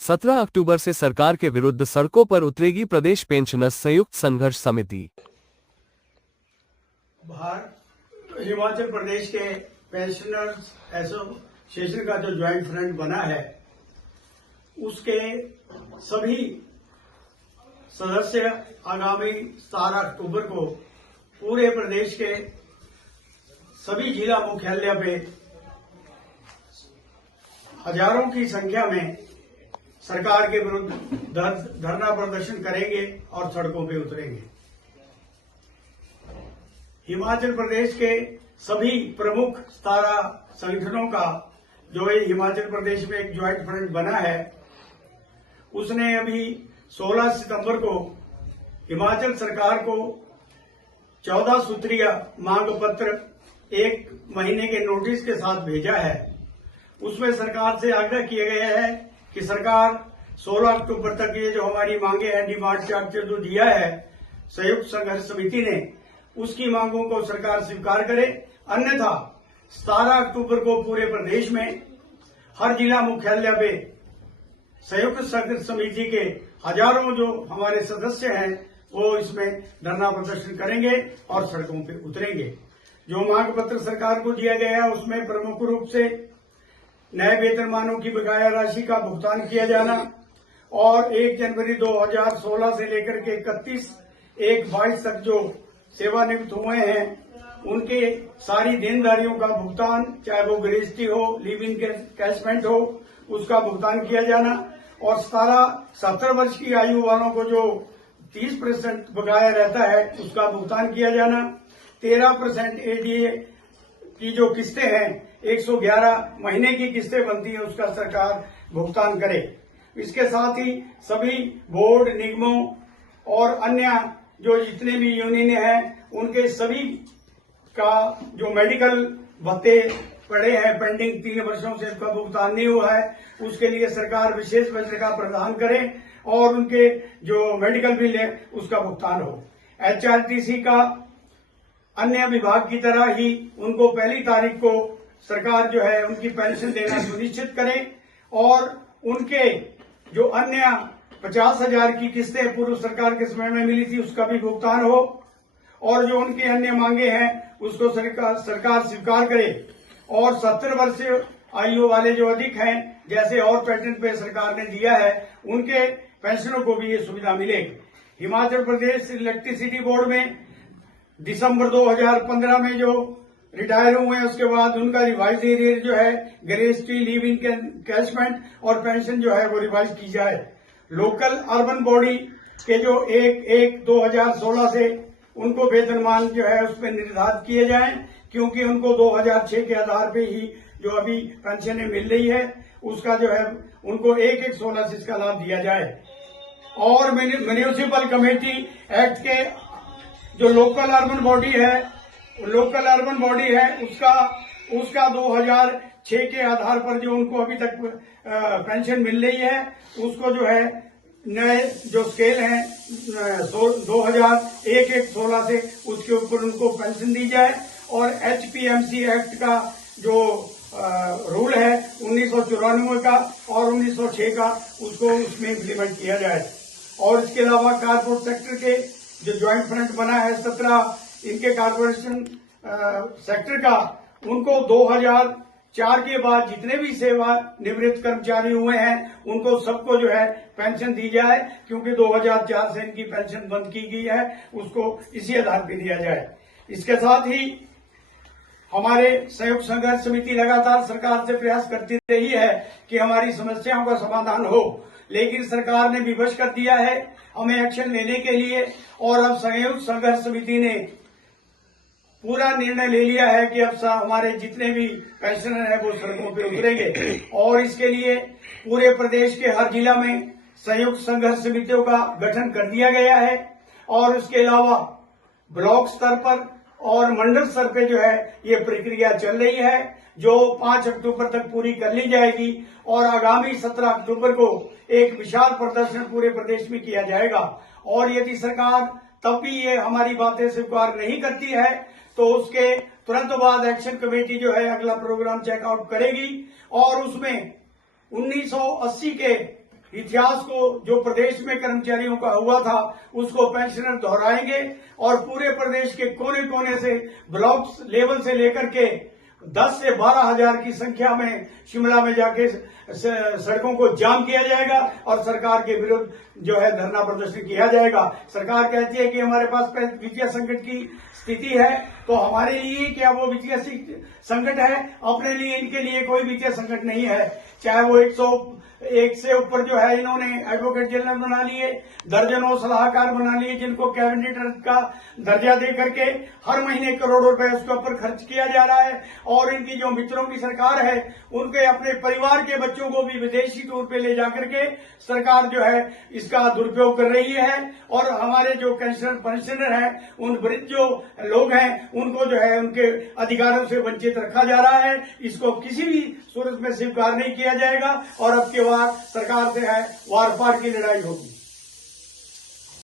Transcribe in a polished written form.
17 अक्टूबर से सरकार के विरुद्ध सड़कों पर उतरेगी प्रदेश पेंशनर्स संयुक्त संघर्ष समिति। हिमाचल प्रदेश के पेंशनर्स एसोसिएशन का जो ज्वाइंट फ्रंट बना है, उसके सभी सदस्य आगामी 17 अक्टूबर को पूरे प्रदेश के सभी जिला मुख्यालय पे हजारों की संख्या में सरकार के विरुद्ध धरना प्रदर्शन करेंगे और सड़कों पे उतरेंगे। हिमाचल प्रदेश के सभी प्रमुख 17 संगठनों का जो ये हिमाचल प्रदेश में एक ज्वाइंट फ्रंट बना है, उसने अभी 16 सितंबर को हिमाचल सरकार को 14 सूत्रीय मांग पत्र 1 महीने के नोटिस के साथ भेजा है। उसमें सरकार से आग्रह किया गया है कि सरकार 16 अक्टूबर तक ये जो हमारी मांगे हैं, डिमांड चार्टर जो दिया है संयुक्त संघर्ष समिति ने, उसकी मांगों को सरकार स्वीकार करे। अन्यथा 17 अक्टूबर को पूरे प्रदेश में हर जिला मुख्यालय पे संयुक्त संघर्ष समिति के हजारों जो हमारे सदस्य हैं वो इसमें धरना प्रदर्शन करेंगे और सड़कों पे उतरेंगे। जो मांग पत्र सरकार को दिया गया है उसमें प्रमुख रूप से नए वेतनमानों की बकाया राशि का भुगतान किया जाना और 1 जनवरी 2016 से लेकर के 31/1/22 तक जो सेवानिवृत्त हुए हैं उनके सारी देनदारियों का भुगतान, चाहे वो ग्रेजुटी हो, लिव इन कैशमेंट हो, उसका भुगतान किया जाना और 17 वर्ष की आयु वालों को जो 30% बकाया रहता है उसका भुगतान किया जाना। 13% एडीए की जो किस्तें हैं, 111 महीने की किस्तें बनती हैं, उसका सरकार भुगतान करे। इसके साथ ही सभी बोर्ड, निगमों और अन्य जो जितने भी यूनियन हैं उनके सभी का जो मेडिकल भत्ते पड़े हैं पेंडिंग 3 वर्षों से, उसका भुगतान नहीं हुआ है, उसके लिए सरकार विशेष बजट का प्रावधान करे और उनके जो मेडिकल बिल है उसका भुगतान हो। एचआरटीसी का अन्य विभाग की तरह ही उनको 1 तारीख को सरकार जो है उनकी पेंशन देना सुनिश्चित करे और उनके जो अन्य 50,000 की किस्तें पूर्व सरकार के समय में मिली थी उसका भी भुगतान हो और जो उनके अन्य मांगे हैं उसको सरकार स्वीकार करे और 70 वर्ष आयु वाले जो अधिक हैं, जैसे और पैटर्न पे सरकार ने दिया है, उनके पेंशनों को भी ये सुविधा मिले। हिमाचल प्रदेश इलेक्ट्रिसिटी बोर्ड में दिसंबर 2015 में जो रिटायर हुए हैं उसके बाद उनका रिवाइज एरियर जो है ग्रेजुटी, लिव इन कैशमेंट और पेंशन जो है वो रिवाइज की जाए। लोकल अर्बन बॉडी के जो 1/1/2016 से उनको वेतनमान जो है उसमें निर्धारित किए जाएं, क्योंकि उनको 2006 के आधार पे ही जो अभी पेंशनें मिल रही है उसका जो है उनको 1/1/16 से इसका लाभ दिया जाए। और म्यूनिसिपल कमेटी एक्ट के जो लोकल अर्बन बॉडी है उसका 2006 के आधार पर जो उनको अभी तक पेंशन मिल रही है उसको जो है नए जो स्केल है 2001/1/16 से उसके ऊपर उनको पेंशन दी जाए और एचपीएमसी एक्ट का जो रूल है 1994 का और 1906 का उसको उसमें इम्प्लीमेंट किया जाए। और इसके अलावा कारपोरेट सेक्टर के जो ज्वाइंट फ्रंट बना है 17 इनके कारपोरेशन सेक्टर का, उनको 2004 के बाद जितने भी सेवा निवृत्त कर्मचारी हुए हैं उनको सबको जो है पेंशन दी जाए, क्योंकि 2004 से इनकी पेंशन बंद की गई है, उसको इसी आधार पर दिया जाए। इसके साथ ही हमारे संयुक्त संघर्ष समिति लगातार सरकार से प्रयास करती रही है कि हमारी समस्याओं का समाधान हो, लेकिन सरकार ने विवश कर दिया है हमें एक्शन लेने के लिए और अब संयुक्त संघर्ष समिति ने पूरा निर्णय ले लिया है कि अब हमारे जितने भी पेंशनर हैं वो सड़कों पर उतरेंगे और इसके लिए पूरे प्रदेश के हर जिला में संयुक्त संघर्ष समितियों का गठन कर दिया गया है और उसके अलावा ब्लॉक स्तर पर और मंडल स्तर पे जो है ये प्रक्रिया चल रही है, जो 5 अक्टूबर तक पूरी कर ली जाएगी और आगामी 17 अक्टूबर को एक विशाल प्रदर्शन पूरे प्रदेश में किया जाएगा। और यदि सरकार तब भी ये हमारी बातें स्वीकार नहीं करती है तो उसके तुरंत बाद एक्शन कमेटी जो है अगला प्रोग्राम चेकआउट करेगी और उसमें 1980 के इतिहास को जो प्रदेश में कर्मचारियों का हुआ था उसको पेंशनर दोहराएंगे और पूरे प्रदेश के कोने कोने से ब्लॉक लेवल से लेकर के 10 से 12 हजार की संख्या में शिमला में जाके सड़कों को जाम किया जाएगा और सरकार के विरुद्ध जो है धरना प्रदर्शन किया जाएगा। सरकार कहती है कि हमारे पास वित्तीय संकट की स्थिति है, तो हमारे लिए क्या वो वित्तीय संकट है? अपने लिए इनके लिए कोई वित्तीय संकट नहीं है। चाहे वो 101 से ऊपर जो है इन्होंने एडवोकेट जनरल बना लिए, दर्जनों सलाहकार बना लिए जिनको कैबिनेट का दर्जा दे करके हर महीने करोड़ों रुपए उसके ऊपर खर्च किया जा रहा है। और इनकी जो मित्रों की सरकार है उनके अपने परिवार के बच्चों को भी विदेशी टूर पे ले जाकर के सरकार जो है इसका दुरुपयोग कर रही है। और हमारे जो पेंशनर हैं, उन वृद्ध जो लोग हैं, उनको जो है उनके अधिकारों से वंचित रखा जा रहा है। इसको किसी भी सूरत में स्वीकार नहीं किया जाएगा और अब के बाद सरकार से है वार पार की लड़ाई होगी।